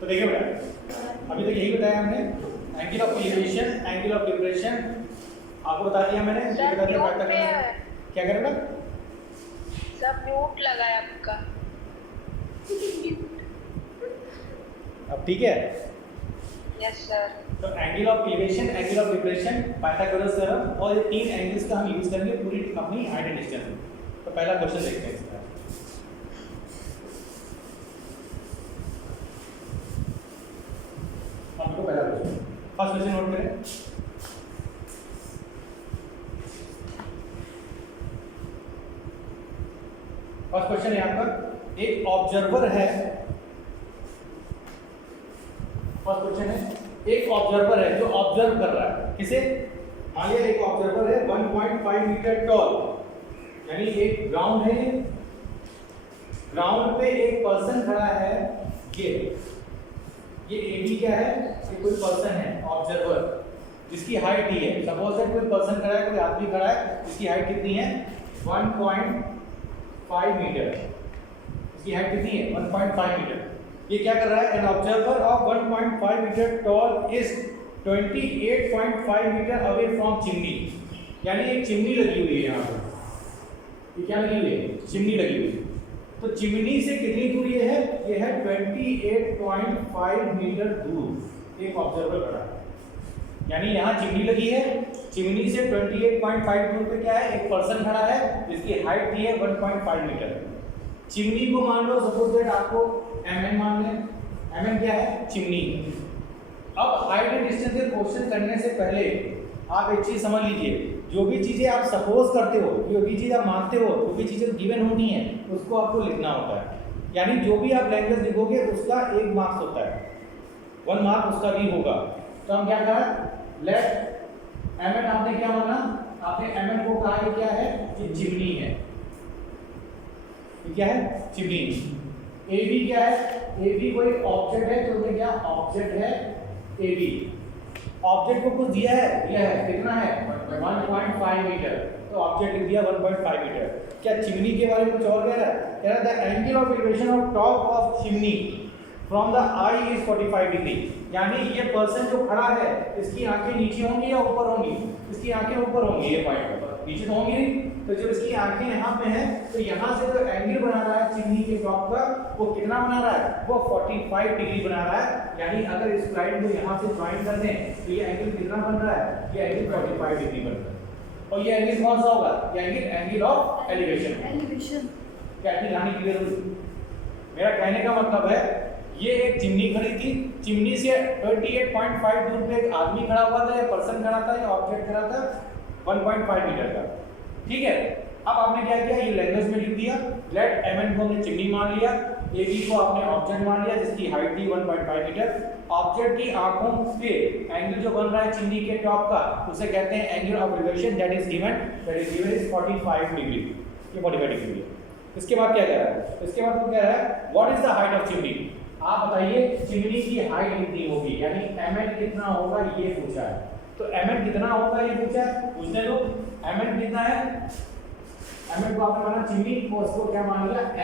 तो देखिए बेटा, अभी तक यही बताया हमने, angle of elevation, angle of depression आपको बता दिया मैंने। ये बता दिया बात करना क्या करें बेटा, सब म्यूट लगा है आपका। अब ठीक है। Yes sir. तो angle of elevation, angle of depression, Pythagoras theorem, और ये तीन एंगल्स का हम यूज करेंगे पूरी अपनी हाइट एंड डिस्टेंस में। तो पहला क्वेश्चन देखते हैं इसका। हमको पहला क्वेश्चन, फर्स्ट क्वेश्चन नोट करें। फर्स्ट क्वेश्चन है आपका, एक ऑब्जर्वर है, फर्स्ट क्वेश्चन है, एक ऑब्जर्वर है जो ऑब्जर्व कर रहा है किसे, मान लिया एक ऑब्जर्वर है 1.5 मीटर टॉल, यानी एक ग्राउंड है, ग्राउंड पे एक पर्सन खड़ा है, ये एबी क्या है, ये कोई पर्सन है ऑब्जर्वर जिसकी हाइट ही है। सपोज दैट कोई पर्सन खड़ा है, कोई आदमी खड़ा है, इसकी हाइट कितनी है 1.5 मीटर, इसकी हाइट कितनी है 1.5 मीटर। ये क्या कर रहा है, an observer of 1.5 metre tall is 28.5 metre away from chimney, यानी एक चिमनी लगी हुई है यहाँ पर, ये क्या लगी हुई है, चिमनी लगी हुई है। तो चिमनी से कितनी दूर ये है 28.5 मीटर दूर एक ऑब्जर्वर खड़ा है, यानी यहाँ चिमनी लगी है, चिमनी से 28.5 दूर पे क्या है, एक पर्सन खड़ा है जिसकी हाइट दी है 1.5 मीटर। चिमनी को मान लो सपोज दैट आपको mn मान लें, mn क्या है, चिमनी। अब हाइट एंड डिस्टेंस के क्वेश्चन करने से पहले आप एक चीज समझ लीजिए, जो भी चीजें आप सपोज करते हो, जो भी चीज आप मानते हो, जो भी चीजें गिवन होनी है उसको आपको लिखना होता है, यानी जो भी आप लैंग्वेज लिखोगे उसका 1 मार्क्स होता है, 1 मार्क उसका भी होगा। तो हम क्या कहा, लेट mn आपने क्या माना, आपने mn को कहा ये क्या है, ये चिमनी है, ये क्या है, चिमनी। AB क्या है, AB कोई ऑब्जेक्ट है, तो क्या ऑब्जेक्ट है AB, ऑब्जेक्ट को कुछ दिया है कितना है 1.5 मीटर, तो ऑब्जेक्ट लिख दिया 1.5 मीटर। क्या चिमनी के बारे में कुछ और कह रहा है the angle of elevation of top of chimney from the I is 45 degree, यानी ये पर्सन जो खड़ा है इसकी आंखें नीचे होंगी या ऊपर होंगी, इसकी आंखें ऊपर होंगी, ये पॉइंट पर नीचे तो होंगी नहीं। तो जब इसकी आंखें यहाँ पे हैं तो यहाँ से जो एंगल बना रहा है चिमनी के टॉप का, वो कितना बना रहा है, वो 45 डिग्री बना रहा है, यानी अगर इस लाइन को यहाँ से ज्वाइन कर दें तो ये एंगल कितना बन रहा है, ये एंगल 45 डिग्री बन रहा है। और ये एंगल कौन सा होगा, ये एंगल ऑफ एलिवेशन। क्या कहानी क्लियर हुई? मेरा कहने का मतलब है ये एक चिमनी खड़ी थी, चिमनी से 28.5 दूर पे एक आदमी खड़ा हुआ था, या पर्सन खड़ा था, या ऑब्जेक्ट खड़ा था 1.5 मीटर का, ठीक है। अब आपने क्या किया, ये लैंग्वेज में लिख दिया, लेट mn को हमने चिमनी मान लिया, AB को आपने ऑब्जेक्ट मान लिया जिसकी हाइट थी 1.5 मीटर। ऑब्जेक्ट की आंखों पे एंगल जो बन रहा है चिमनी के टॉप का, उसे कहते हैं angle of elevation, that is given is 45 degree, ये 45 डिग्री है। इसके बाद क्या कह रहा है, इसके बाद वो कह रहा है what is the height of chimney, आप बताइए चिमनी की हाइट कितनी होगी, यानी mn कितना होगा ये पूछा है। तो mn कितना होगा ये पूछा है, पूछने दो। mn कितना है, mn को आपने माना चिमनी को, उसको क्या मान लिया h,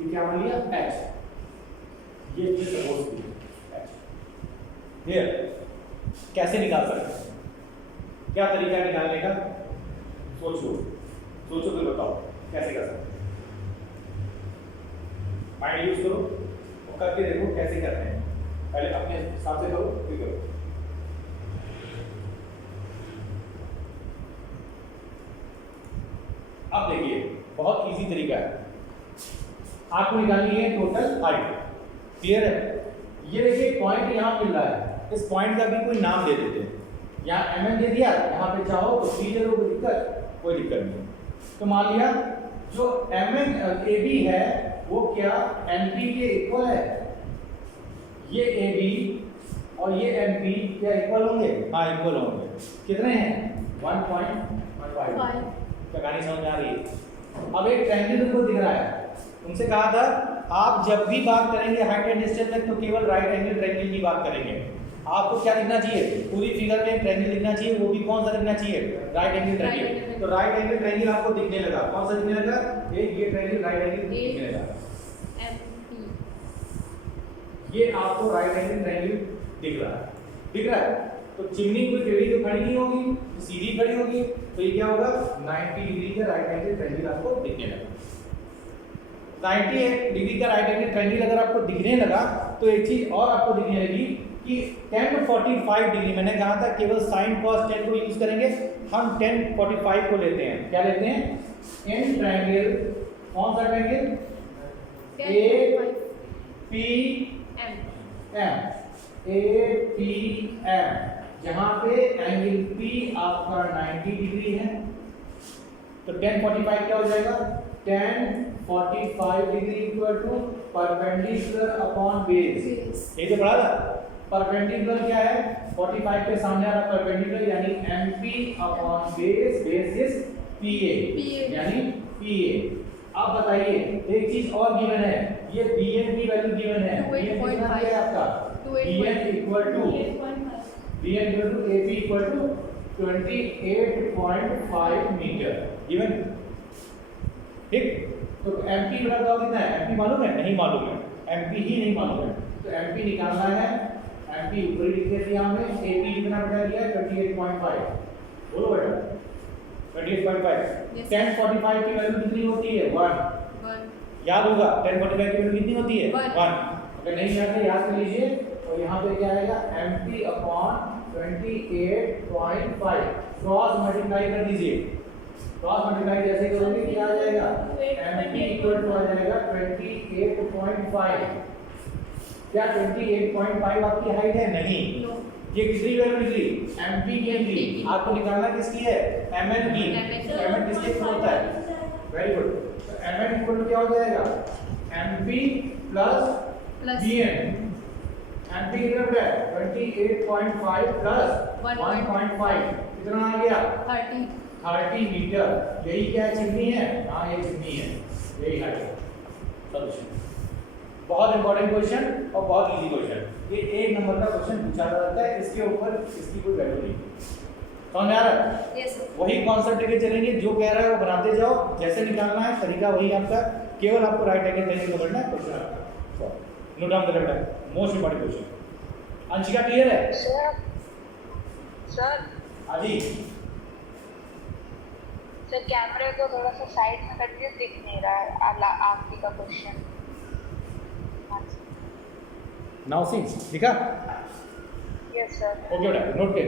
ये क्या मान लिया h, ये चीज सपोज की h। क्लियर? कैसे निकाल सकते हैं, क्या तरीका है निकालने का, सोचो फिर बताओ कैसे कर सकते हैं, माइंड यूज करो और करके देखो कैसे करते हैं। पहले अपने हिसाब से करो फिर करो। अब देखिए बहुत इजी तरीका है, आपको निकालनी है टोटल हाइट। क्लियर है? ये देखिए पॉइंट यहाँ मिल रहा है, इस पॉइंट का भी कोई नाम दे देते हैं, यहाँ mn दे दिया, यहाँ पे चाहो तो c दे दो, कोई दिक्कत नहीं। तो मान लिया जो mn AB है वो क्या np के इक्वल है, ये AB और ये np क्या इक्वल होंगे, हाँ इक्वल होंगे। कितने हैं 1.15। क्या कहानी समझ आ रही है? अब एक ट्रायंगल को दिख रहा है, उनसे कहा था आप जब भी बात करेंगे हाइट एंड डिस्टेंस में तो केवल राइट एंगल ट्रायंगल की बात करेंगे। आपको क्या लिखना चाहिए, पूरी फिगर में ट्रायंगल लिखना चाहिए, वो भी कौन सा लिखना चाहिए, राइट एंगल ट्रायंगल। तो राइट एंगल ट्रायंगल आपको दिखने लगा, कौन सा दिखने लगा, ये ट्रायंगल राइट एंगल दिखने लगा, ये आपको राइट एंगल ट्रायंगल दिख रहा है, दिख रहा है। तो चिमनी कोई टेढ़ी तो खड़ी नहीं होगी, तो सीधी खड़ी होगी, तो ये क्या होगा 90 डिग्री का राइट एंगल ट्रायंगल आपको दिखने लगा। 90 डिग्री का राइट एंगल ट्रायंगल अगर आपको दिखने लगा तो एक चीज और आपको दिखने लगी कि 1045 डिग्री, मैंने कहा था केवल sin cos 10 को यूज करेंगे, हम 1045 को लेते हैं। क्या लेते हैं? एन ट्रायंगल, कौन सा ट्रायंगल? APM, जहां पे एंगल P आपका 90 डिग्री है, तो 1045 क्या हो जाएगा? 1045 degree equal to perpendicular upon base. ये तो पढ़ा था, परपेंडिकुलर क्या है? 45 के सामने आ रहा परपेंडिकुलर, यानी MP upon base, base is PA, यानी PA। अब बताइए एक चीज और गिवन है, ये BN की वैल्यू गिवन है, BN कितना है आपका? BN equal to AP equal to 28.5 metre given, ठीक। तो MP बड़ा बताओ कितना है? MP मालूम है? नहीं मालूम है, MP ही नहीं मालूम है, तो MP निकालना है। MP ऊपर लिख दिया हमने, AP कितना बता दिया? 28.5, बोलो बेटा 28.5। 1045 की वैल्यू कितनी होती है? 1। याद होगा 1045 की वैल्यू कितनी होती है? 1। अगर नहीं याद है याद कर लीजिए, और यहाँ पे क्या आएगा? MP अपॉन 28.5 क्रॉस मल्टीप्लाई कर दीजिए, क्रॉस मल्टीप्लाई जैसे करोगे क्या आ जाएगा? MP इक्वल टू आ जाएगा 28.5। क्या 28.5 आपकी हाइट है? नहीं। ये किसकी वैल्यू निकली? MP की निकली। आपको निकालना किसकी है? MN की। MN किसके इक्वल होता है? Very good. तो MN इक्वल टू क्या हो जाएगा? MP plus BN। MP कितना होता है? 28.5 प्लस 1.5 कितना आ गया? 30 मीटर। यही क्या चिमनी है? हाँ ये चिमनी है, यही है सॉल्यूशन। बहुत इंपॉर्टेंट क्वेश्चन और बहुत इजी क्वेश्चन, ये 1 नंबर का क्वेश्चन पूछा जाता है, इसके ऊपर इसकी कोई वैल्यू नहीं। समझ आ रहा है? Yes sir. वही कॉन्सेप्ट लेके चलेंगे, जो कह रहा है वो बनाते जाओ, जैसे निकालना है तरीका वही आपका, केवल आपको राइट एंगल ट्रायंगल पकड़ना है, क्वेश्चन आपका। नोट डाउन कर बेटा, most important question. Anshika clear है? सर हाँ जी। सर कैमरे को थोड़ा सा साइड में करके दिख नहीं रहा है आखिरी का क्वेश्चन। नाउ सी दिखा? Yes sir. ओके बेटा, नोट कर।